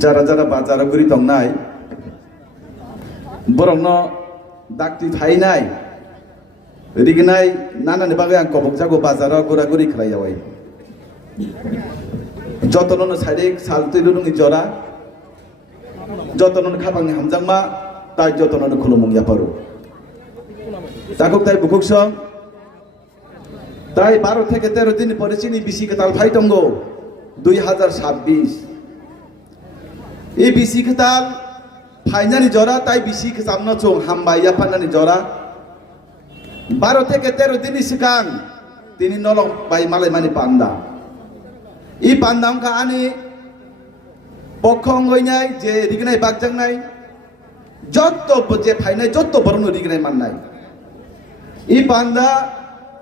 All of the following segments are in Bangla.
যারা যারা বাজারও করি তং নাই বরং ডাক্তি ভাই নাই রিগনাই নানানি বাগে আং কবক জাগো বাজারাव গুড়াগুড়ি খালাইয়াওয়াই যতনनो সাইরিক সাল তৈলুনি জরা যতননো খাবাংনি হামজাংমা তাই যতননো খুলুমুংয়া পারো তাকুক তাই বুকুক সং তাই 12 থেকে 13 দিন পরে চিনি বিসি কেতাল ফাইটঙ্গ 2026 এই বিসি কেতাল ফাইনালি জরা তাই বিসি কেসামনো চং হামবাইয়া ফানানি জরা 12 থেকে 13 দিন সিকাং তিনি নলং বাই মালাই মানি পান্ডা ই পান্ডাম কা আনি পক্ষং হইনাই যে রিগনাই বাগজাংনাই যত যে ফাইনাই যত বরণ রিগনাই মাননাই ই পান্ডা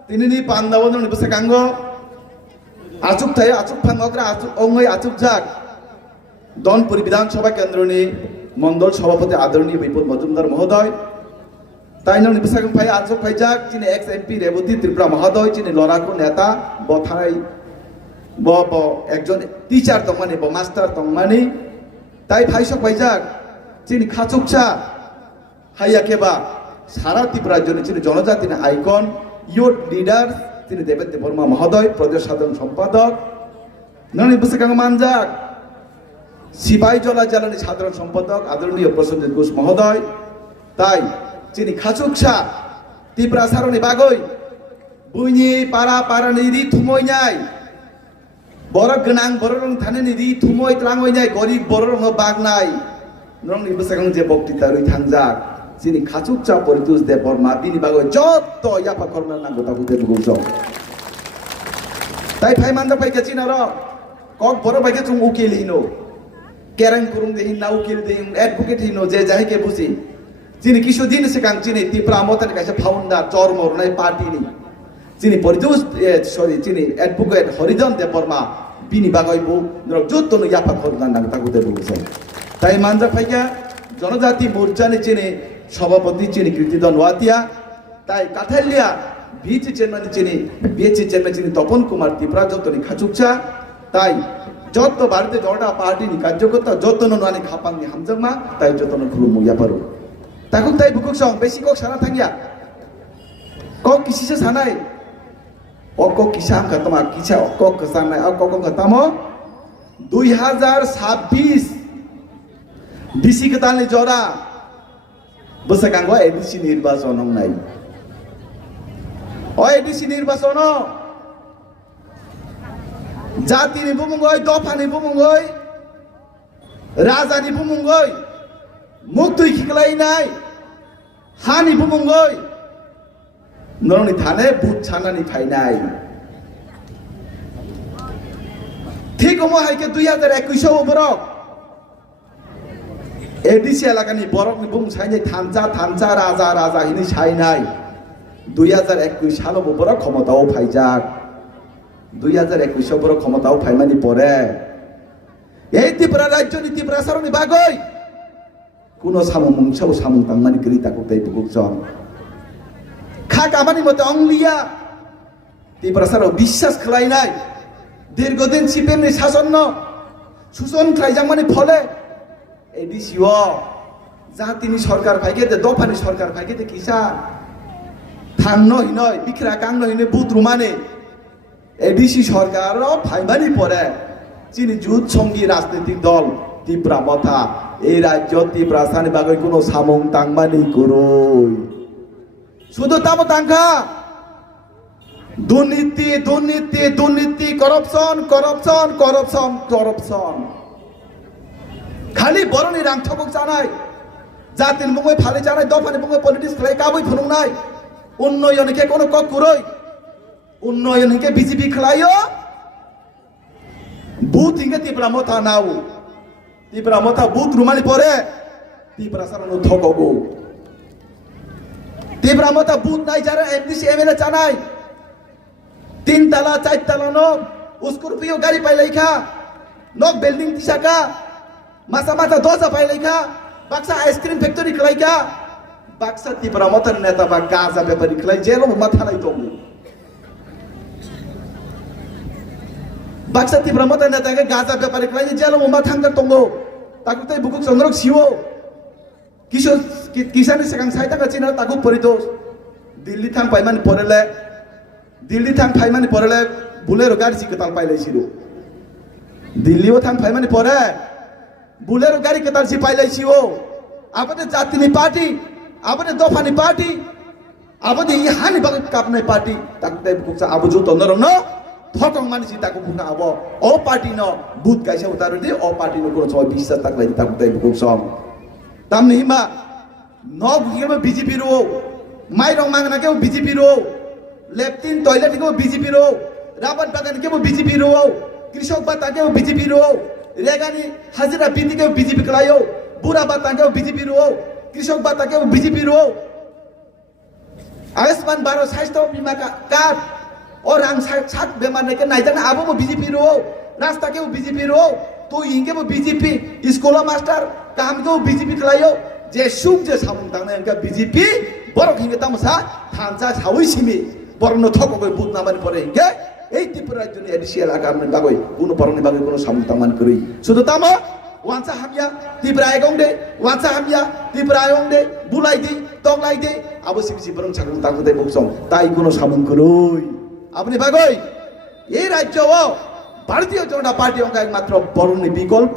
তিনি নি পান্ডা বদন বসেকাঙ্গ আচুক থাই আচুক ফাঙ্গকরা আচুক অঙ্গই আচুক যাক দনপুরি বিধানসভা কেন্দ্রনি মন্ডল সভাপতি আদরণীয় বিপদ মজুমদার মহোদয় তাই নং নিবসাকং ফাই আচুক ফাইজাক চিনি এক্স এমপি রেবতী ত্রিপুরা মহোদয় চিনি লড়াকু নেতা বথাই ব একজন টিচার তংমানি ব মাস্টার তংমানি তাই ফাইসক ফাইজাক চিনি খাচুকছা হাইয়া কেবা সারা ত্রিপুরার জন্য চিনি জনজাতির আইকন ইউথ লিডার তিনি দেবেন্দ্র বর্মা মহোদয় প্রদেশ সাধারণ সম্পাদক ননি বসেকাং মানজাক সিপাই জলা জ্বালানি সাধারণ সম্পাদক আদরণীয় প্রসেনজিৎ ঘোষ মহোদয় তাই চিনি খাচুকছা ত্রিপুরা সারণি বাগৈ বুইনি পাড়া পাড়ানি রি থুমই নাই বড় গনাং বড় রং থানেনি রি থুমই ত্রাংই নাই গরিব বড় রং বাগনাই ননি বসেকাং যে বক্তৃতা রই থাংজাক চিনি খাচুকচা পরিতুস দে বর্মা বিনি বাগৈ যত ইয়াপা কর্ম নাঙ্গো তাকু দে বুঝো তাই ফাই মানদা ফাই কে চিনা র কক বড় বাইকে চুং উকিল হিনো কেরাং কুরুং দেহিন না উকিল দেহিন অ্যাডভোকেট হিনো যে যাইকে বুঝি চিনি কিছুদিন সিকাং চিনি ত্রিপুরা মতানি কাছে ফাউন্ডার চরমর নাই পার্টি নি চিনি পরিতুস সরি চিনি অ্যাডভোকেট হরিজন দে বর্মা বিনি বাগৈ বু যত ইয়াপা কর্ম নাঙ্গো তাকু দে বুঝো তাই মানজা ফাইকা জনজাতি মোর্চানি চিনি সভাপতি চিনি কৃতিদন ওয়াতিয়া তাই কাঠালিয়া ভিচি চেয়ারম্যান চিনি বিএচি চেয়ারম্যান চিনি তপন কুমার ত্রিপুরা যতনি খাচুকছা তাই যত ভারতীয় জনতা পার্টি কার্যকর্তা যত নানি খাপাংনি হামজাংমা তাই যত খুলুম মুইয়া পারো তাকুক তাই বুকুক সং বেশি কক সারা থাঙ্গিয়া কক কিসিসে সানাই অক কিসা হামকা তোমা কিসা অক সানাই অক কক তামো 2026 বিসি কেতালনি জরা বসেকাঙ্গ এডিসি নির্বাচন নাই ও এডিসি নির্বাচন জাতিনি বুমুঙ্গই দফানি বুমুঙ্গই রাজানি বুমুঙ্গই মুক্তই খিকলাই নাই হানি বুমুঙ্গই নরনি থানে বুট ছানানি ফাইনাই ঠিক মো হাইকে 2021 বরক এডিসি এলাকানি বরকনি বুম সাইনে থানচা থানচা রাজা রাজা হিনি সাইনাই 2021 সাল বরক ক্ষমতাও ফাইজাক 2021 বরক ক্ষমতাও ফাইমানি পরে এই ত্রিপুরা রাজ্য নি ত্রিপুরা সারনি বাগৈ কোন সামুং মুংসাও সামুং তাংমানি গরি তাকু তাই বুকজন খা কামানি মতে অংলিয়া ত্রিপুরা সারও বিশ্বাস খালাই নাই দীর্ঘদিন সিপিএম শাসন শোষণ খাইজাং মানে ফলে এডিসিও জাতিনি সরকার ফাইকে দে দফানি সরকার ফাইকে দে কিসা থাংনো হিনয় বিখরা কাংনো হিনে বুত রুমানে এডিসি সরকার ফাইমানি পরে চিনি যুদ্ধ সঙ্গী রাজনৈতিক দল ত্রিপুরা মথা এই রাজ্য ত্রিপুরা সানি বাগৈ কোনো সামং তাংমানি করই শুধু তামো তাংখা দুর্নীতি দুর্নীতি দুর্নীতি করপশন করপশন করপশন করপশন খালি বরনি রাং ঠবক জানাই জাতির মুঙ্গই ফালি জানাই দফানি মুঙ্গই পলিটিক্স খাই কাবই ফুনুং নাই উন্নয়নকে কোনো কক কুরই উন্নয়নকে বিজেপি খালাইও বুথ হিঙ্গে ত্রিপুরা মথা নাও ত্রিপুরা মথা বুথ রুমালি পরে ত্রিপুরা সারানো ঠকগো ত্রিপুরা মথা বুথ নাই যারা এমডিসি এমএলএ জানাই 3 তালা 4 তালা নক স্করপিও গাড়ি পাইলাইখা নক বিল্ডিং তিসাকা মাসা মাথা দোজা পাইলাইখা বাক্সা আইসক্রিম ফ্যাক্টরি খলাইখা বাক্সা ত্রিপুরা মথার নেতা বা গাজা ব্যাপারী খলাই জেলো মাথা নাই দম বাক্সা ত্রিপুরা মথার নেতাকে গাজা ব্যাপারী খলাই জেলো মাথা থাঙ্গা দঙ্গো তাকু তাই বুকুক চন্দ্রক শিও কিশোর কিষানি সেখান সাইতাকা চিনা তাকু পরিদোষ দিল্লি থাং পাইমানি পরেলে দিল্লি থাং ফাইমানি পরেলে বুলের গাড়ি কেতাল পাইলাইছিল দিল্লিও থাং ফাইমানি পরে বুলের গাড়ি কেতাল সি পাইলাইছিও আমাদের জাতিনি পার্টি আমাদের দফানি পার্টি আমাদের ইহানি বাগত কাপনাই পার্টি তাকু তাই বুকুক আবু জু তন্দর ন থকং মানসি তাকু বুনা আবো ও পার্টি ন বুত গাইছে উতার দি ও পার্টি ন কোন সবাই বিশ্বাস তাকলাই তাকু তাই বুকুক সম তামনি হিমা ন বুকিকে বিজেপি রো মাইরং মাংনা কেউ বিজেপি রো লেফটিন টয়লেট কেউ বিজেপি রো রাবার বাগান কেউ বিজেপি রো কৃষক বাতা কেউ বিজেপি রো রেগানি হাজিরা বিধি কেউ বিজেপি কলায়ো বুড়া বাতা কেউ বিজেপি রো কৃষক বাতা কেউ বিজেপি রো আয়ুষ্মান ভারত স্বাস্থ্য বীমা কার্ড ও রাং সাত বেমার নাকি নাইজানা আবো বিজেপি রো রাস্তা কেউ বিজেপি রো তো ইনকে বিজেপি স্কুল মাস্টার কাম কেউ বিজেপি কলায়ো যে সুখ যে সামুং তাংনা ইনকা বিজেপি বড় হিঙ্গে তামসা থানসা সাউই সিমি বরণ থকই বুত নামানি পরে হিঙ্গে এই ত্রিপুরা রাজ্য এডিসিয়াল আকারনি বাগৈ কোনো বরণনি বাগৈ কোনো সামুং তামান করি শুধু তামা ওয়ানসা হামিয়া ত্রিপুরা আইগং দে ওয়ানসা হামিয়া ত্রিপুরা আইগং দে বুলাই দে তংলাই দে আবো সিবিসি বরং সামুং তাকু দে বকসং তাই কোনো সামুং করই আপনি বাগৈ এই রাজ্য ভারতীয় জনতা পার্টি অঙ্কা একমাত্র বরণনি বিকল্প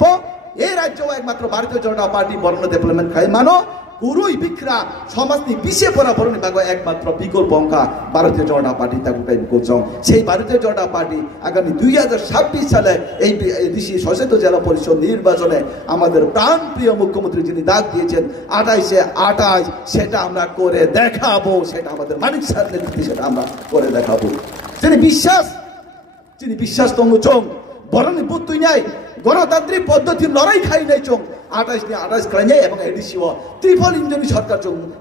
এই রাজ্য একমাত্র ভারতীয় জনতা পার্টি বরণ ডেভেলপমেন্ট খাই মানো কুরুই বিখরা সমাজনি পিছিয়ে পড়া বরণি বাগ একমাত্র বিকল্প অঙ্কা ভারতীয় জনতা পার্টি তাকে করছং সেই ভারতীয় জনতা পার্টি আগামী 2026 সালে এই দেশি সচেতন জেলা পরিষদ নির্বাচনে আমাদের প্রাণপ্রিয় মুখ্যমন্ত্রী যিনি ডাক দিয়েছেন 28 সেটা আমরা করে দেখাবো সেটা আমাদের মানিক স্যার নেতৃত্বে সেটা আমরা করে দেখাবো যিনি বিশ্বাস তঙ্গুচং বরণি বুত তুই নাই গণতান্ত্রিক পদ্ধতির লড়াই খাই নাই চং 28 খাই নাই এবং এডিসি ত্রিফল ইঞ্জনি সরকার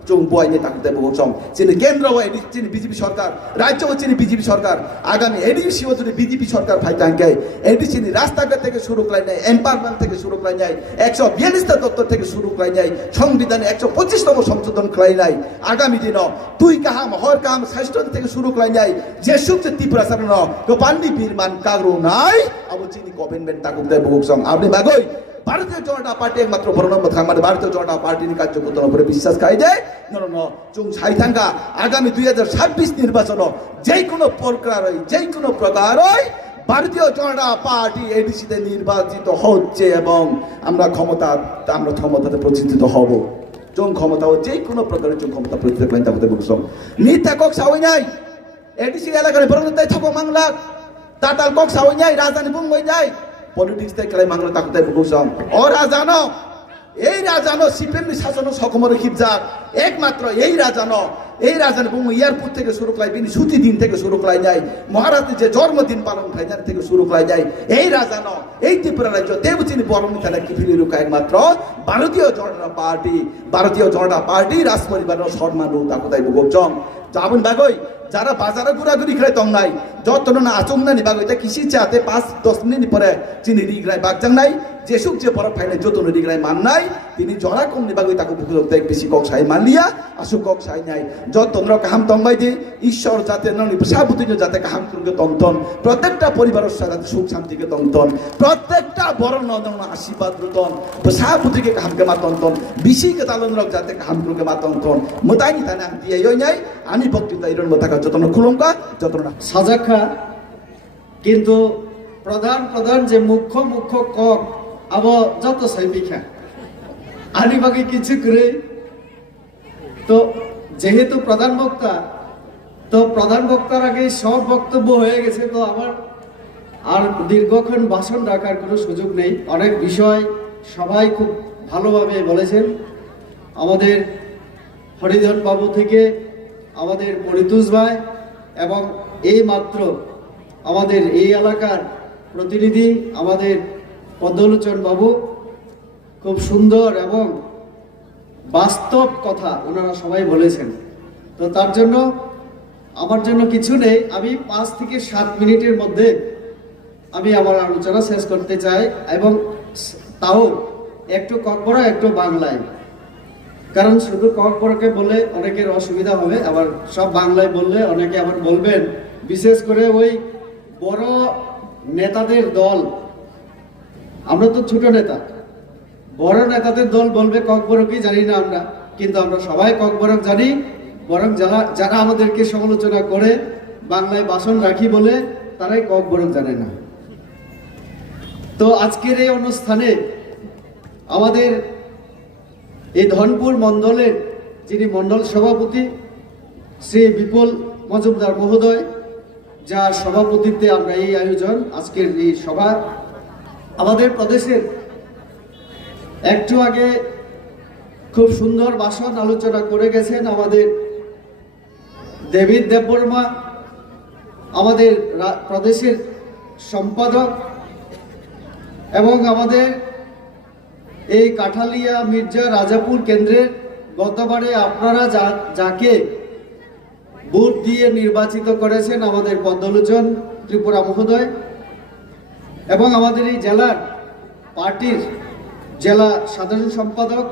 চং বয় নেই তাকে দেবো চং যিনি কেন্দ্র যিনি বিজেপি সরকার রাজ্য যিনি বিজেপি সরকার আগামী এডিসি যদি বিজেপি সরকার ভাই তাকে এডিসি রাস্তাঘাট থেকে শুরু করাই নাই এম্পাওয়ারমেন্ট থেকে শুরু করাই নাই 142টা দপ্তর থেকে শুরু করাই নাই সংবিধানে 125তম সংশোধন করাই নাই আগামী দিন তুই কাহাম হর কাম স্বাস্থ্য থেকে শুরু করাই নাই যে সুখ যে ত্রিপুরা সামনে গোপান্ডি বীরমান কাগরো নাই আবু চিনি গভর্নমেন্ট তাকে দেবো চং আপনি বাগৈ ভারতীয় জনতা পার্টি একমাত্র বর্ণম্য থাকবে ভারতীয় জনতা পার্টির কার্যকর্তার উপরে বিশ্বাস খাই দেয় চুং সাই থাকা আগামী 2026 নির্বাচন যে কোনো প্রকার ভারতীয় জনতা পার্টি এডিসিতে নির্বাচিত হচ্ছে এবং আমরা ক্ষমতাতে প্রতিষ্ঠিত হব চুং ক্ষমতা যে কোনো প্রকারের চুং ক্ষমতা প্রতিষ্ঠিত করেন তাকে বুঝলাম নিত্যা কক সাউই নাই এডিসি এলাকায় বরণতাই থাকো বাংলা তাতাল কক সাউই নাই রাজধানী বুমই নাই পলিটিক্স থেকে খেলাই মাংলা তাকে বুঝলাম ও রাজানো এই রাজানো সিপিএম শাসন সকমর হিপজার একমাত্র এই রাজানো বুম এয়ারপোর্ট থেকে শুরু করাই বিনি ছুটি দিন থেকে শুরু করাই যায় মহারাজের যে জন্মদিন পালন খাই থেকে শুরু করাই যায় এই রাজানো এই ত্রিপুরা রাজ্য দেবচিনি বরণী থানা কিফিলি রুকা একমাত্র ভারতীয় জনতা পার্টি রাজ পরিবারের সম্মান তাকে তাই বুঝম যাবেন বাগৈ যারা বাজারে ঘোরাঘুরি খেলে তং নাই যত না আচং না নি বাগৈ কৃষি চাতে 5-10 মিনিট পরে চিনি রিগ্রাই বাগজাং নাই যেসুক যে বরফ ফাইনে যত রিগ্রাই মান নাই তিনি জরা কম নি বাগৈ তাকে বুঝতে বেশি কক সাই মানলিয়া আসুক কক সাই নাই যত তোমরা কাহাম তংবাই দি ঈশ্বর যাতে ননি সাবুতিন যাতে কাহাম করকে তন্তন প্রত্যেকটা পরিবারের সাথে সুখ শান্তিকে তন্তন প্রত্যেকটা বড় নদন আশীর্বাদ রতন সাবুতিকে কাহামকে মা তন্তন বিশিকে তালন রক যাতে কাহাম করকে মা তন্তন মোতাইনি তানা দিয়ে ইয় নাই আমি বক্তৃতা ইরন মতাকা যতন খুলঙ্কা যতন সাজাখা কিন্তু প্রধান যে মুখ্য কক আব যত সাইবিখা আনি বাকি কিছু করে তো যেহেতু প্রধান বক্তার আগে সব বক্তব্য হয়ে গেছে তো আমার আর দীর্ঘক্ষণ ভাষণ রাখার কোনো সুযোগ নেই অনেক বিষয় সবাই খুব ভালোভাবে বলেছেন আমাদের হরিধন বাবু থেকে আমাদের পরিতোষ ভাই এবং এই মাত্র আমাদের এই এলাকার প্রতিনিধি আমাদের পদ্মলোচন বাবু খুব সুন্দর এবং বাস্তব কথা ওনারা সবাই বলেছেন তো তার জন্য আমার জন্য কিছু নেই আমি 5 থেকে 7 মিনিটের মধ্যে আমি আমার আলোচনা শেষ করতে চাই এবং তাও একটু ককবরা একটু বাংলায় কারণ শুধু ককবরাকে বলে অনেকের অসুবিধা হবে আবার সব বাংলায় বললে অনেকে আবার বলবেন বিশেষ করে ওই বড় নেতাদের দল আমরা তো ছোট নেতা বড় নেতাদের দল বলবে ককবরকই জানি না আমরা, কিন্তু আমরা সবাই ককবরক জানি। বরং যারা যারা আমাদেরকে সমালোচনা করে বাংলায় ভাষণ রাখি বলে, তারাই ককবরক জানে না। তো আজকের এই অনুষ্ঠানে আমাদের এই ধনপুর মণ্ডলের যিনি মণ্ডল সভাপতি শ্রী বিপুল মজুমদার মহোদয়, যার সভাপতিত্বে আমরা এই আয়োজন, আজকের এই সভা। আমাদের প্রদেশের একটু আগে খুব সুন্দর ভাষণ আলোচনা করে গেছেন আমাদের দেবীর দেববর্মা, আমাদের প্রদেশের সম্পাদক, এবং আমাদের এই কাঠালিয়া মির্জা রাজাপুর কেন্দ্রের গতবারে আপনারা যাকে ভোট দিয়ে নির্বাচিত করেছেন আমাদের পদ্মলোচন ত্রিপুরা মহোদয়, এবং আমাদের এই জেলার পার্টির জেলা সাধারণ সম্পাদক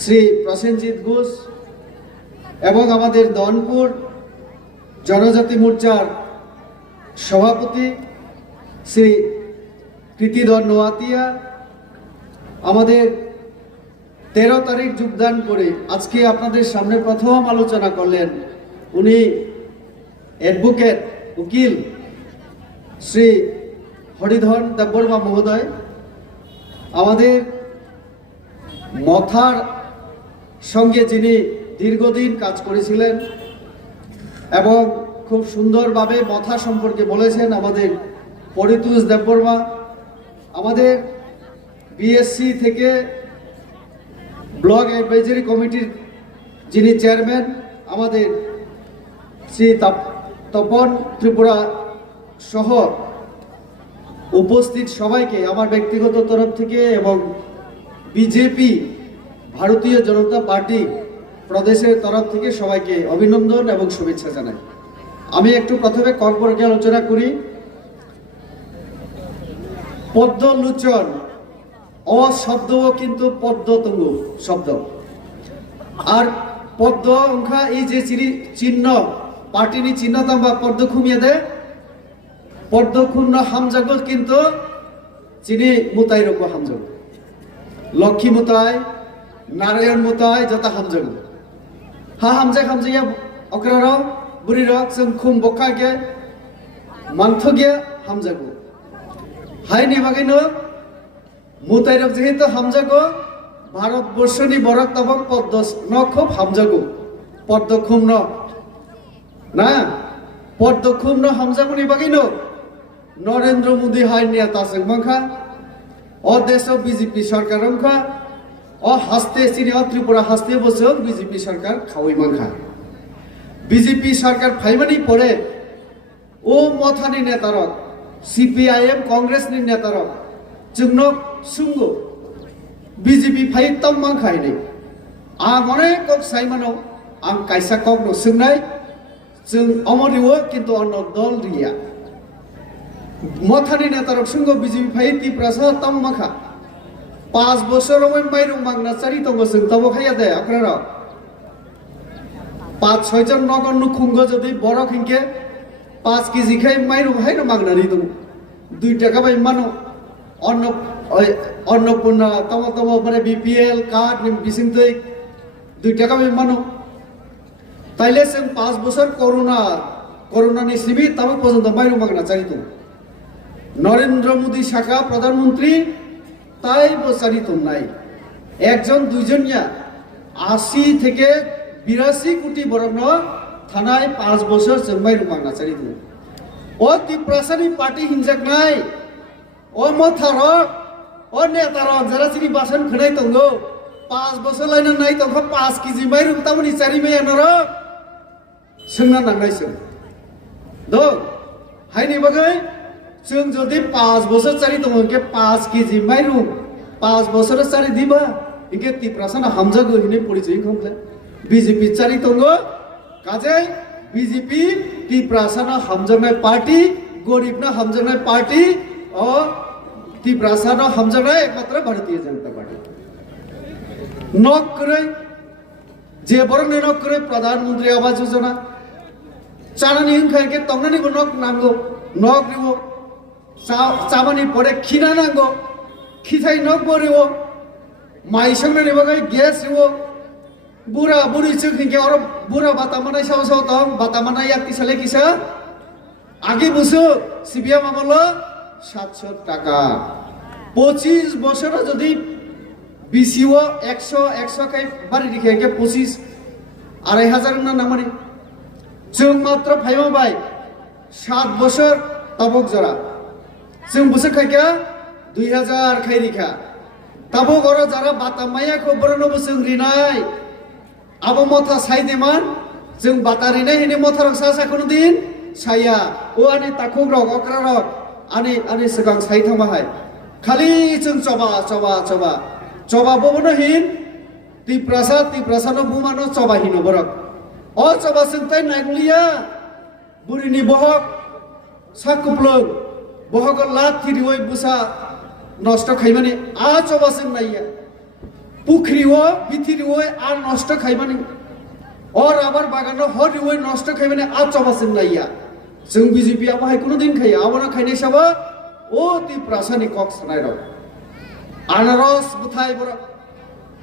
শ্রী প্রসেনজিৎ ঘোষ, এবং আমাদের ধনপুর জনজাতি মোর্চার সভাপতি শ্রী কৃতিধর নোয়াতিয়া, আমাদের 13 তারিখ যোগদান করে আজকে আপনাদের সামনে প্রথম আলোচনা করলেন উনি অ্যাডভোকেট উকিল শ্রী হরিধন দেববর্মা মহোদয়। আমাদের মথার সঙ্গে যিনি দীর্ঘদিন কাজ করেছিলেন এবং খুব সুন্দরভাবে মথা সম্পর্কে বলেছেন আমাদের পরিতোষ দেববর্মা। আমাদের বিএসসি থেকে ব্লক অ্যাডভাইজারি কমিটির যিনি চেয়ারম্যান আমাদের শ্রী তপন ত্রিপুরা সহ উপস্থিত সবাইকে আমার ব্যক্তিগত তরফ থেকে এবং বিজেপি ভারতীয় জনতা পার্টি প্রদেশের তরফ থেকে সবাইকে অভিনন্দন এবং শুভেচ্ছা জানাই। আমি একটু প্রথমে কর্পোরেট আলোচনা করি। পদ্মলোচন অশব্দও কিন্তু পদ্মতঙ্গ শব্দ, আর পদ্ম অংখা এই যে চিহ্ন পার্টিনি চিহ্ন তাম্বা পদ্ম খুমিয়ে দে পদ্ম ক্ষুণ্ণ হামজাগ কিন্তু চিনি মুতাই রকম হামজাগ, লক্ষ্মী মুতাই নারায়ণ মুতাই যত হামজাগ হামজাগ হামজাইয়া অকরারাव বুড়ি রক जों খুম বকাগে মানথগে হামজাগ হাইনি বাগैनो মুতাই রক যেহেতু হামজাগ ভারতবর্ষনি বরক তবক পদ্ম ন খুব হামজাগ পদ্ম খুম্ন না পদ্ম খুম্ন হামজাগনি বাগैनो নরেন্দ্র মোদী হাইনিয়া তাসং মাংখা ও দেশ বিজেপি সরকার অংখা ও হাসতে চিনি ত্রিপুরা হাসতে বসে বিজেপি সরকার খাওয়াই মাংখা বিজেপি সরকার ফাইমানি পরে ও মথানি নেতারক সিপিআইএম কংগ্রেসনি নেতারক जोंनो सुंगो বিজেপি ফাই তম মাংখাই नै आं अनेक कक साइमानो आं कायसा कक नो सोंनाय जों अमरिवो किन्तु अन्न दल रिया मथानि नेतारक सुंगो बिजेपि फाइ तिप्रासा तम माखा 5 বছর ওই মাইরু মাংনা চারি তঙ্গ जों তব খাইয়া দে আপনারা 5-6 জন নগণ্য খুঙ্গ যদি বড় খিংকে 5 কেজি খাই মাইরু হাইনো মাংনারি দং 2 টাকা বাই মানো अन्नपूर्णा तम तम माने बीपीएल कार्ड बिसिंतै 2 টাকা বাই মানো তাইলে जों 5 বছর করোনাनि सिबि तब पर्यन्त माइरु मागना चारि दं नरेंद्र मोदी शाखा प्रधानमंत्री তাই বসারি তো নাই একজন দুইজনিয়া 80 থেকে 82 কোটি বরং থানায় 5 বছর जों माइरु मागना चारि दं ও তিপ্রাসানি পার্টি হিনজাক নাই ও মথারক ও নেতারক যারা চিনি বাসন খনাই তঙ্গো 5 বছর লাইনা নাই তখন 5 কেজি মাইরু তামনি চারি মাইয়া নর सोंना नांनायसो दो हायनि बागै जों जदि 5 বছর চারি तंगे 5 केजी माइरु 5 বছর चारि दिबा इके तिप्रासाना हामजागो हिने परिचय खंखले बीजेपी चारि तंगो काजे बीजेपी तिप्रासाना हामजानाय पार्टी गरीबना हामजानाय पार्टी और तिप्रासाना हामजानाय एकमात्र भारतीय जनता पार्टी नक करे जे बरं नक करे प्रधानमंत्री आवास योजना चानानि हिंखायके तंगनानि नक नांगौ नक रिवो चाबानि परे खिना नांगौ खिथाय नक बरिवो माइसंना ने बगै गेस रिवो बुरा बुरी चुक हिंगे और बुरा बातामानाय साव साव तंग बातामानाय याक्ति साले किसा आगे बुसु सिबिया मामलो 700 টাকা 25 বছর যদি বিসিও 100 কাই বাড়ি রেখে 25 2500 না নামানি जों मात्र फाइमा बाय 7 বছর तबक जरा जों बोसोर खायका 2000 खाय रिखा तबक और जरा बातामाया को बरनो बोसों रिनाय आबो मथा साइदेमान जों बातारिनाय हिने मथा रखसा साखुन दिन साया ओ आनि ताखुक रक अक्रा रक आनि सिगां साइ थांबाहाय खालि जों चबा बबनो हिन ति प्रसाद बुमानो चबा हिनो बरक ओ चबा जोंथाय नागलिया बुरिनि बहक साकुप्लं बहक लाख थिरिवै बुसा नष्ट खाइमानि आ चबा जों नाइया पुख्रिओ बिथिरिवै आ नष्ट खाइमानि और आबार बागानो हरिवै नष्ट खाइमानि आ चबा जों नाइया जों बिजेपि आ बाहाय कुनो दिन खाइया आबना खाइनाय साबा ओ ति प्रासानि कक सानाय र आनारस बुथाय बर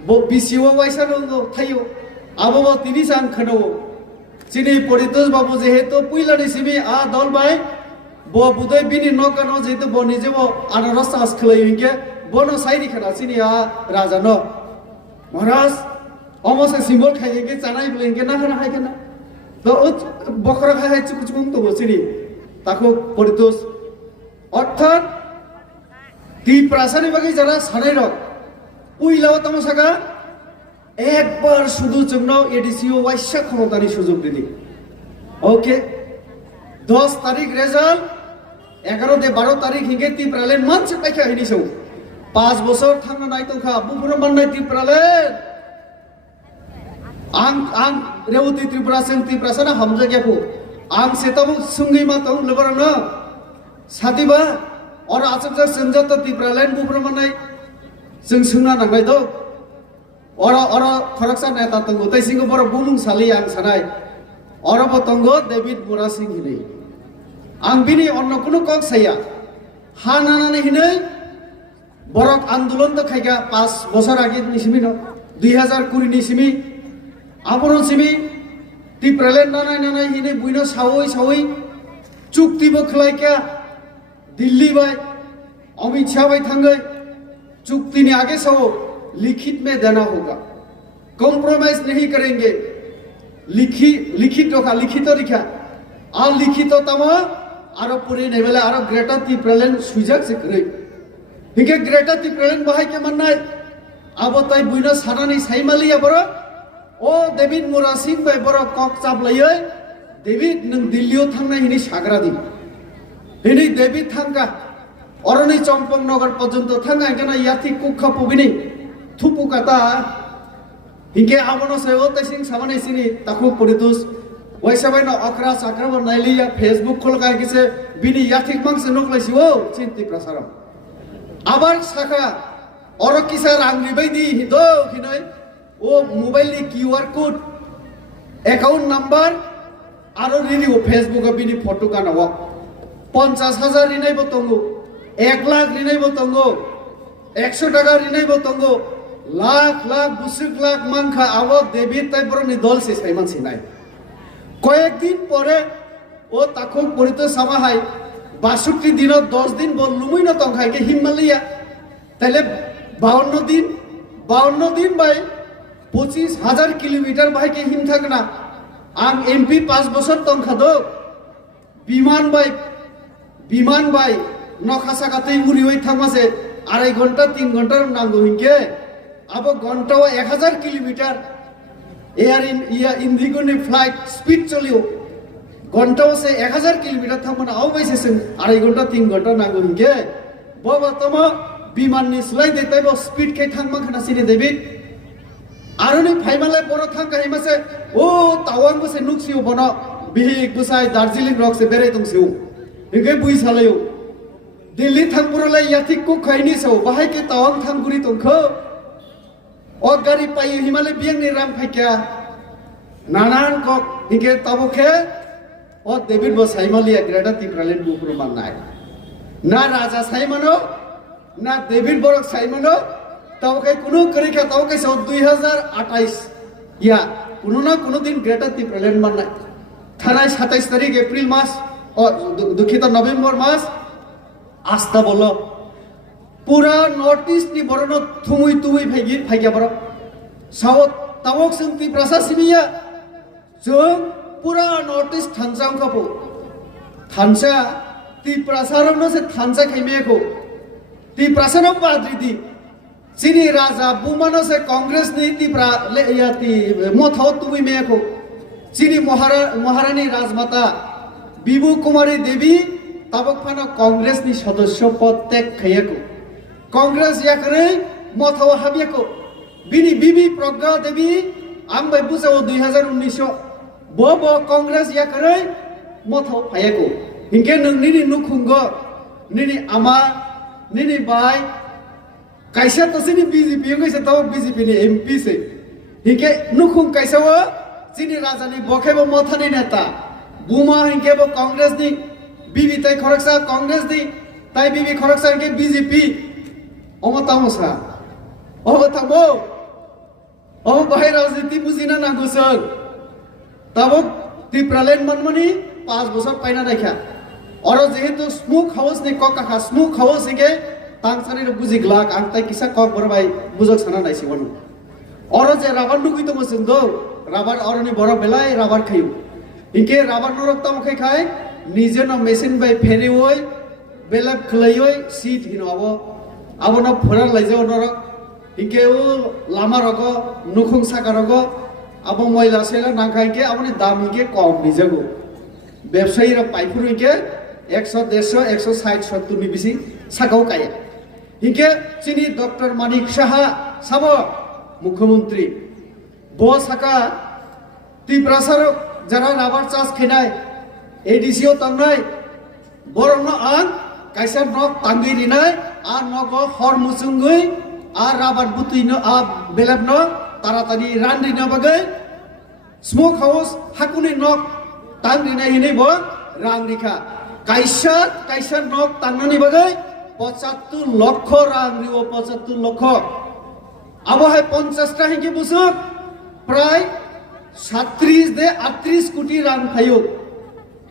बो बिसिओ वाइसा नंगो थायो आबो तिनि सान खनो चिनि परितोष बाबू जेहेतु पुइलानि सिमि आ दल बाय बो बुदै बिनि नकानो जेहेतु बो निजेबो आनारस आस खलै हिंगे बनो साइरि खना चिनि आ राजा न महाराज अमसे सिम्बल खाइगे चानाय ब्लेंगे ना खाना खाइगे ना तो बखरा खाइ चुकुचुकुम तो चिनि ताको परितोष अर्थात ती प्रासानि बागै जरा सानाय र पुइलाव तमसागा একবার শুধু জন্য এডিসিও ওয়াইসা ক্ষমতানি সুযোগ দিদি ওকে 10 তারিখ রেজাল্ট 11 দে 12 তারিখ হিগে ত্রিপুরালেন মানসে পাইখা হিনিসौ 5 বছর থাংনা নাই তংখা বুফুনো মাননাই ত্রিপুরালেন आं रेवती त्रिपुरा सें त्रिपुरासाना हामजा ग्याखौ आं सेताबु सुंगै मा तंग लबरनो सातिबा और आचबजा संजात त्रिपुरालेन बुफुनो माननाय जों सोंना नांबाय दो और खरकसा नेता तंगो तैसिंगो बर बुमुं सालि आं सानाय और बतंगो डेविड मुरा सिंह हिनै आं बिनि अन्य कुनो कक साया हा नानानै हिनै बरक आंदोलन तो खायगा 5 বছর आगे निसिमि न 2020 निसिमि आबरो सिमि टिप्रालेन नानाय हिनै बुइनो सावै चुक्तिबो खलायका दिल्ली बाय अमित शाह बाय थांगै चुक्तिनि आगे सावो लिखित में देना होगा कॉम्प्रोमाइज नहीं करेंगे लिखित रखा लिखित रिखा आ लिखित तमा आरो पुरी नेबेला आरो ग्रेटर टिप्रालेन सुजाक से करे हिके ग्रेटर टिप्रालेन बाहाय के माननाय आबो ताय बुइनो सानानै साइमालिया बर ओ डेविड मुरा सिंह बाय बर कक चाबलायै डेविड नों दिल्लीयाव थांनाय हिनि साग्रा दि हिनि डेविड थांगा अरनै चम्पक नगर पर्यन्त थांगा केना याथि कुखा पुबिनि थुपु kata hingga abono sewo tesing samane sini taku politus waisabai no akra sakra bo nailiya facebook khol kai kise bini yathik mangse noklai siwo chinti prasaram abar saka oro kisa rangri bai di hido kinoi o mobile ni qr code account number aro rini o facebook bini photo kana wa 50,000 rinai botongo 1 lakh rinai botongo 100 টাকা rinai botongo लाख बुसुक लाख मांखा आवो डेविड टाइपरनि दल से साइमान सिनाय कयेक दिन परे ओ ताखो परितो सामाहाय 62 दिन 10 दिन बोल लुमुइनो तंखायके हिमालया ताले 52 दिन बाय 25,000 किलोमीटर बायके हिम थागना आं एमपी 5 বছর तंखा दो विमान बाय नखासा कातै उरिवै थांमासे 2.5 ঘন্টা 3 ঘন্টার नांगौ हिंके अब घंटाओ 1000 किलोमीटर एयर इंडिगो ने फ्लाइट स्पीड चलियो घंटाओ से 1000 किलोमीटर थांबना आउ बैसे 2.5 घंटा 3 घंटा नांगौ हिंगे बबा तमा विमान नि स्लाइ देतै बो स्पीड के थांमा खाना सिने डेविड आरोनि फाइमालाय बरो थांगा हिमासे ओ तावांग बसे नुक्सियो बनो बिहिक बुसाय दार्जिलिंग रक से बेरे दंसियो हिंगे बुइ सालायो दिल्ली थांपुरलाय याथि को खाइनि सौ बाहाय के तावांग थांगुरि तंखो और गाड़ी पाई हिमालय बियंग नि राम फाइक्या नानान को हिंगे तबोखे और डेविड बो साइमालिया ग्रेटर टिप्रालेन बुफुर माननाय ना राजा साइमानो ना डेविड बरक साइमानो তাওকে কোনো করে খা তাওকে 2028 ইয়া কোনো না কোনো দিন গ্রেটার ত্রিপুরাল্যান্ড মাননাই থানায় 27 তারিখ এপ্রিল মাস দুঃখিত নভেম্বর মাস আস্থা বলো পুরা নর্থ ইস্ট नि बरन थुमुई तुमुई फाइगिया बर साउथ तावक जों ত্রিপুরা सिबिया जों पुरा नर्थ इस्ट थानसा खापो थानसा ত্রিপুরা सारनो से थानसा खाइमेको ত্রিপুরা सानो बाद्रिदि सिनी राजा बुमानो से कांग्रेस नि ত্রিপুরা लेयाति मथाव तुमुई मेको सिनी महारानी राजमाता बिबु कुमारी देवी ताबक फानो कांग्रेस नि सदस्य पद त्याग खाइएको कांग्रेस याकरै मथाव हाबिएको बिनि बिबि प्रज्ञा देवी आं बाय बुझाव 2019 बब कांग्रेस याकरै मथाव फाइएको हिंके नोंनि नुखुंग निनि आमा निनि बाय काइसा तसिनि बीजेपी गैसे ताव बीजेपी नि एमपी से हिंके नुखुं काइसाव सिनि राजानि बखेबो मथानि नेता बुमा हिंके बो कांग्रेस नि बिबि ताइ खरकसा कांग्रेस नि ताइ बिबि खरकसा हिंके बीजेपी अमतामसा अमतामो अम बाहाय राजनीति बुझिना नांगौसों ताबो ত্রিপুরাল্যান্ড मनमनी 5 বছর পাইনা দেখা और जेहेतु स्मोक हाउस नि कका स्मोक हाउस हिंके तांसानि बुजिग्लाक आं ताइ किसा कक बरबाय बुजक साना नाइसिवन और जे राबार नुगुइ दङ जोंदो राबार अरनि बर बेलाय राबार खायु हिंके राबार नरक तम खाय निजेन मेसिन बाय फेरिवय बेलाक खलैय सीट हिनबो आबोना फोरान लाइजाव नरक हिंके ओ लामा रग नुखुं साका रग आबो मैला सेला नांखायके आबोनि दाम हिंके कम निजागो व्यवसायी र पाइफुर हिंके 100 150 160 70 नि बिसि साकाव काया हिंके चिनी डॉक्टर मानिक साहा साबो मुख्यमंत्री बो साका ত্রিপুরা सारो जरा राबार चास खेनाय एडीसीओ तांनाय बरंनो आं काइसा नक तांगै रिनाय आ नग हर मुसुंगै आ राबार बुतुइनो आ बेलाबनो तारातारि रानरिनो बागै स्मोक हाउस हाकुनि नक तांरिनाय हिनै बो रांरिखा काइसा नक तांनानि बागै 75 লক্ষ রাং रिओ 75 লক্ষ আবহায় 50 টা হিংকে বুসুক প্রায় 37 দে 38 কোটি রাং ফাইও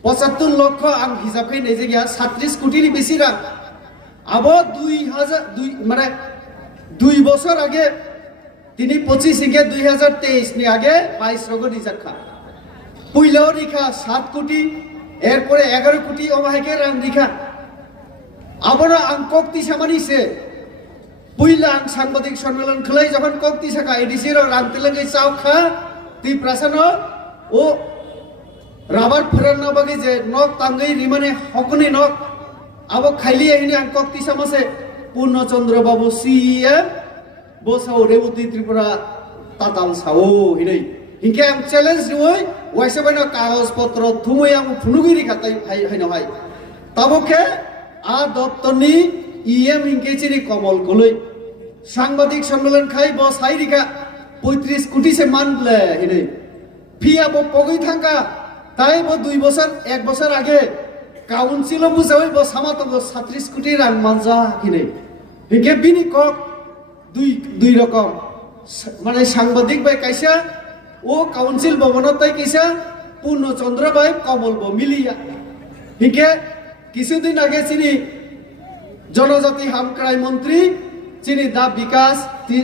75 লক্ষ আং হিসাব খাই নেই যে 37 কোটির বেশি রাং আবো 2002 মানে 2 বছর আগে তিনি 25 হিংকে 2023 নি আগে 22 রগ রিজাখা পুইলাও রিখা 7 কোটি এরপরে 11 কোটি অমাহাইকে রাং রিখা আবরা আং কক্তি সামানিছে পুইলা আং সাংবাদিক সম্মেলন খলাই যখন কক্তি সাকা এডিসির রামতেলঙ্গি চাওখা ত্রিপ্রাসানো ও রাবার ফেরানো বাগে যে নক তাঙ্গই রিমানে হকনি নক আবো খাইলি আহিনি আং কক্তি সামাসে পূর্ণচন্দ্র বাবু সিএম বসাও রেবতী ত্রিপুরা তাতাল সাও হিनै হিংকে আং চ্যালেঞ্জ দিওই ওয়াইসাবাইনো কাগজপত্র থুমই আং ফুনুগিরি খাতাই হাইনো হাই তাবকে आ दत्तनी इएम हिंकेचिनी कमल गलई सांबादिक सम्मेलन खाई बस हाइरिका 35 कोटी से मानले हिनै फिया बो पगै थांगा ताई बो 2 বছর 1 বছর আগে কাউন্সিল বুঝাই বো সামাত 37 কোটি রাং মানজা হিनै হিংকে বিনি কক দুই রকম মানে সাংবাদিক বাই কাইসা ও কাউন্সিল ভবন তাই কাইসা পূর্ণচন্দ্র বাই কমল বো মিলিয়া হিংকে কিছুদিন আগে চিনি জনজাতি হামক্রাই মন্ত্রী চিনি দা বিকাশ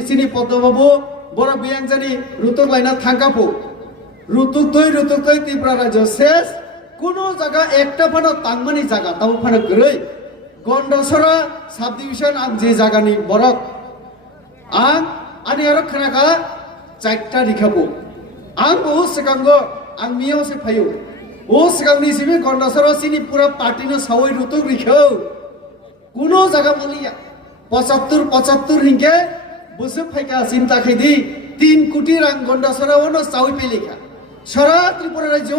চিনি পদ্মবাবু বড় বিয়াংজানি রুতুক লাইনা থাঙ্কাপো রুতুক তৈ ত্রিপুরা রাজ্য শেষ কোন জায়গা একটা ফানো তাংমানি জায়গা তাও ফানো গরৈ গন্ডসরা সাব ডিভিশন আং যে জায়গানি বরক আং আনি আর খানাকা চারটা রিখাবো आं बहु सिगांगो आं मियाव से फायो ओ सिगांनि सिबि गन्डासरो सिनि पूरा पार्टीनो सावै रुतुक रिखौ कुनो जागा मलिया 75 हिंगे बुसु फाइका चिंता खैदि 3 कोटी रां गन्डासरोनो सावै पेलिखा सारा त्रिपुरा राज्य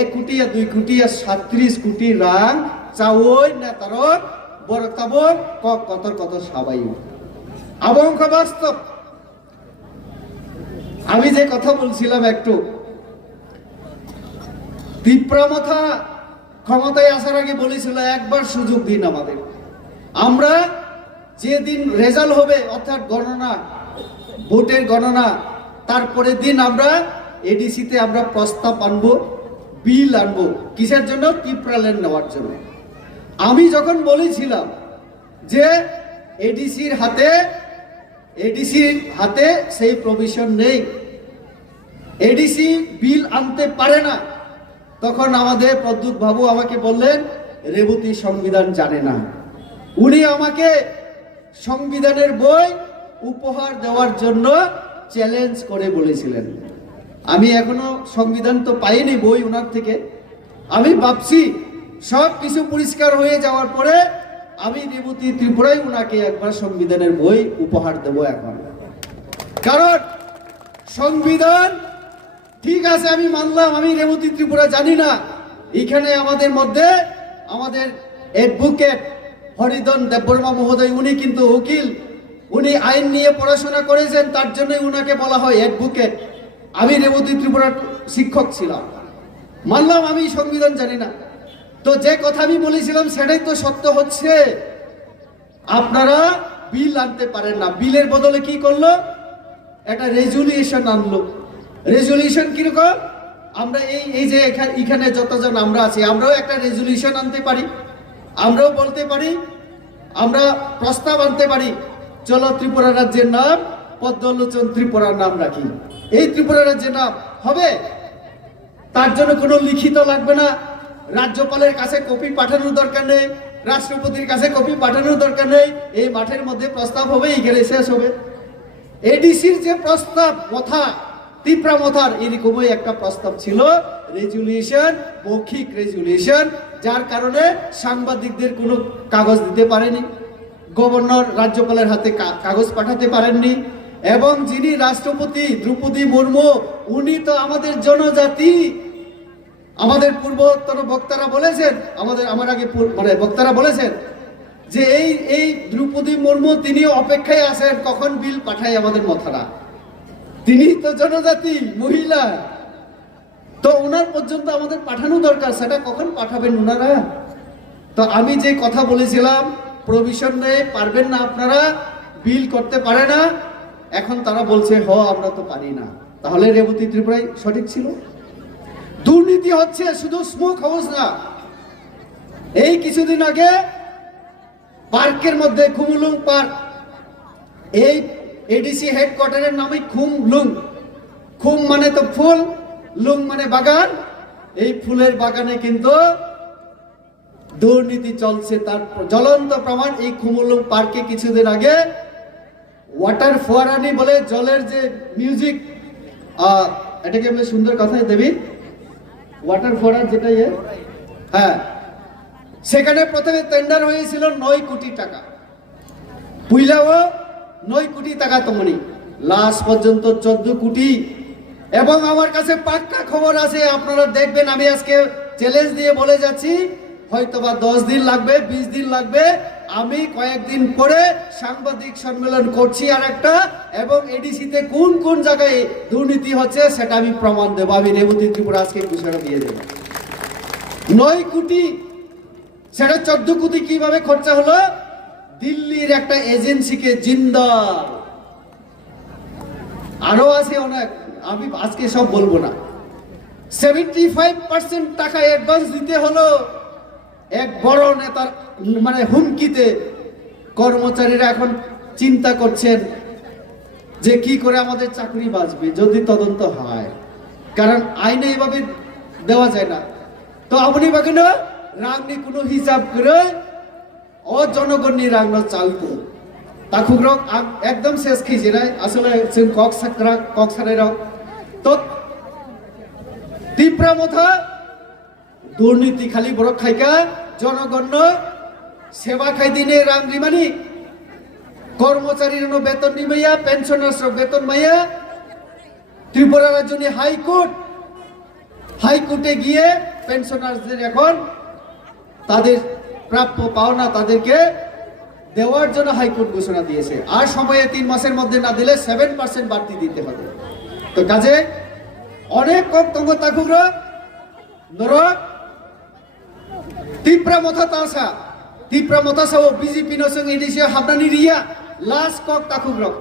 1 कोटी या 2 कोटी या 37 कोटी रां চাওই নেতারো বরতাবো কত সবাই আবঙ্ক বাস্তব আমি যে কথা বলছিলাম একটু ত্রিপুরা মাথা ক্ষমতায় আসার আগে বলেছিল একবার সুযোগ দিন আমাদের আমরা যেদিন রেজাল্ট হবে অর্থাৎ গণনা, ভোটের গণনা, তারপরের দিন আমরা এডিসিতে আমরা প্রস্তাব আনবো, বিল আনবো। কিসের জন্য? ত্রিপুরা ল্যান্ড নেওয়ার জন্য। আমি যখন বলেছিলাম যে এডিসির হাতে সেই প্রভিশন নেই, এডিসি বিল আনতে পারে না, তখন আমাদের প্রদ্যুৎ বাবু আমাকে বললেন রেবতী সংবিধান জানে না। উনি আমাকে সংবিধানের বই উপহার দেওয়ার জন্য চ্যালেঞ্জ করে বলেছিলেন। আমি এখনো সংবিধান তো পাইনি বই ওনার থেকে। আমি ভাবছি সব কিছু পরিষ্কার হয়ে যাওয়ার পরে আমি রেবতী ত্রিপুরায় ওনাকে একবার সংবিধানের বই উপহার দেব এখন। কারণ সংবিধান ঠিক আছে, আমি মানলাম আমি রেবতী ত্রিপুরা জানি না। এখানে আমাদের মধ্যে আমাদের অ্যাডভোকেট হরিধন দেববর্মা মহোদয়, উনি কিন্তু উকিল, উনি আইন নিয়ে পড়াশোনা করেছেন, তার জন্যই উনাকে বলা হয় অ্যাডভোকেট। আমি রেবতী ত্রিপুরার শিক্ষক ছিলাম, মানলাম আমি সংবিধান জানি না। তো যে কথা আমি বলেছিলাম সেটাই তো সত্য হচ্ছে। আপনারা বিল আনতে পারেন না, বিলের বদলে কি করলো? একটা রেজুলিউশন আনলো। রেজুলিউশন কিরকম? আমরা এই যে এখানে যতজন আমরা আছি, আমরাও একটা রেজুলিউশন আনতে পারি, আমরাও বলতে পারি, আমরা প্রস্তাব আনতে পারি, চলো ত্রিপুরা রাজ্যের নাম পদ্মলোচন ত্রিপুরার নাম রাখি। এই ত্রিপুরা রাজ্যের নাম হবে, তার জন্য কোনো লিখিত লাগবে না, রাজ্যপালের কাছে কপি পাঠানোর দরকার নেই, রাষ্ট্রপতির কাছে কপি পাঠানোর দরকার নেই। এই মাঠের মধ্যে প্রস্তাব হবে, এখানে শেষ হবে। এডিসির যে প্রস্তাব মথা, ত্রিপুরা মথার এরকমই একটা প্রস্তাব ছিল, রেজুলিউশন, মৌখিক রেজুলিউশন, যার কারণে সাংবাদিকদের কোনো কাগজ দিতে পারেনি, গভর্নর রাজ্যপালের হাতে কাগজ পাঠাতে পারেননি, এবং যিনি রাষ্ট্রপতি দ্রৌপদী মুর্মু, উনি তো আমাদের জনজাতি। আমাদের পূর্বতন বক্তারা বলেছেন, আমার আগে বক্তারা বলেছেন যে এই দ্রৌপদী মুর্মু তিনি অপেক্ষায় আছেন কখন বিল পাঠায় আমাদের মথারা। তিনি তো জনজাতি মহিলা, তো ওনার পর্যন্ত আমাদের পাঠানো দরকার, সেটা কখন পাঠাবেন ওনারা? তো আমি যে কথা বলেছিলাম প্রভিশন নেই, পারবেন না আপনারা, বিল করতে পারে না, এখন তারা বলছে আমরা তো পারি না। তাহলে রেবতী ত্রিপুরায় সঠিক ছিল। দুর্নীতি হচ্ছে, শুধু স্মোক হাউস না। এই কিছুদিন আগে পার্কের মধ্যে খুমুলুং পার্ক, এই এডিসি হেডকোয়ার্টারের নামে খুমলুং, খুম মানে তো ফুল, লুং মানে বাগান, এই ফুলের বাগানে কিন্তু দুর্নীতি চলছে। তার জ্বলন্ত প্রমাণ এই খুমুলুং পার্কে কিছুদিন আগে ওয়াটার ফোয়ারানি বলে, জলের যে মিউজিক, এটাকে আমরা সুন্দর কথায় দেবী, ওয়াটার ফোয়ারা যেটা হ্যাঁ, সেখানে প্রথমে টেন্ডার হয়েছিল 9 কোটি টাকা, পুইলাও 9 কোটি টাকা তমনি, লাস্ট পর্যন্ত 14 কোটি। এবং আমার কাছে পাক্কা খবর আছে, আপনারা দেখবেন, আমি আজকে চ্যালেঞ্জ দিয়ে বলে যাচ্ছি, হয়তোবা 10 দিন লাগবে, 20 দিন লাগবে, আমি কয়েকদিন পরে সাংবাদিক সম্মেলন করছি আর একটা, এবং এডিসিতে কোন কোন জায়গায় দুর্নীতি হচ্ছে সেটা আমি প্রমাণ দেবো। আমি রেবতী ত্রিপুরা আজকে বিষয়টা দিয়ে দেব। 9 কোটি, সেটা 14 কোটি কিভাবে খরচা হলো? দিল্লির একটা এজেন্সিকে জিন্দাল, আরো আছে অনেক, আমি আজকে সব বলবো না। 75% টাকা অ্যাডভান্স দিতে হলো এক বড় নেতার মানে হুমকিতে। কর্মচারীরা এখন চিন্তা করছেন যে কি করে আমাদের চাকরি বাঁচবে যদি তদন্ত হয়, কারণ আইনে এইভাবে দেওয়া যায় না। তো আপনি বাকি না রাগনি কোনো হিসাব করে অজনগণী রাগনো চাইতো তাকুক রক একদম শেষ খেয়েছে না আসলে কক্সারের। তো ত্রিপুরা মথা দুর্নীতি খালি বড় খাইকা জনগণ সেবা খাই দিনে রাংরি মানি কর্মচারীর বেতন নিমাইয়া, পেনশনার্স বেতন মাইয়া, ত্রিপুরা রাজ্য হাইকোর্টে গিয়ে পেনশনার্সদের এখন তাদের প্রাপ্য পাওনা তাদেরকে দেওয়ার জন্য হাইকোর্ট ঘোষণা দিয়েছে, আর সময়ে 3 মাসের মধ্যে না দিলে 7% বাড়তি দিতে হবে। তো কাজে অনেক কম তঙ্গ তাকুরা নরক তীব্র মথা তাসা তিপ্রা মতা সাও বিজেপি নসং এডিসি হাবনানি রিয়া লাস্ট কক তাকুক রক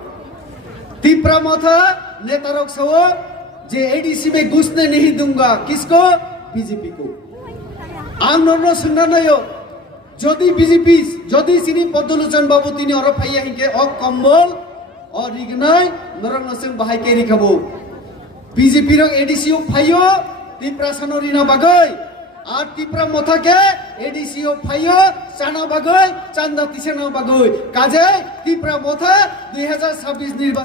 তিপ্রা মতা नेता साओ जे एडीसी में घुसने नहीं दूंगा किसको बीजेपी को आं नर्न सुनना नयो যদি বিজেপি যদি সিনি পদ্মলোচন বাবু তিনি অর ফাইয়া হিকে অ কম্বল অ রিগনাই নরং নসং বাহাইকে রিখাবো বিজেপি রং এডিসিও ফাইও তিপ্রা সানরিনা বাগৈ আর তিপ্রা মথাকে এডিসিও ফাইও চানা বাগৈ চান্দা তিসানা বাগৈ কাজে তিপ্রা মথা 2026 নির্বাচন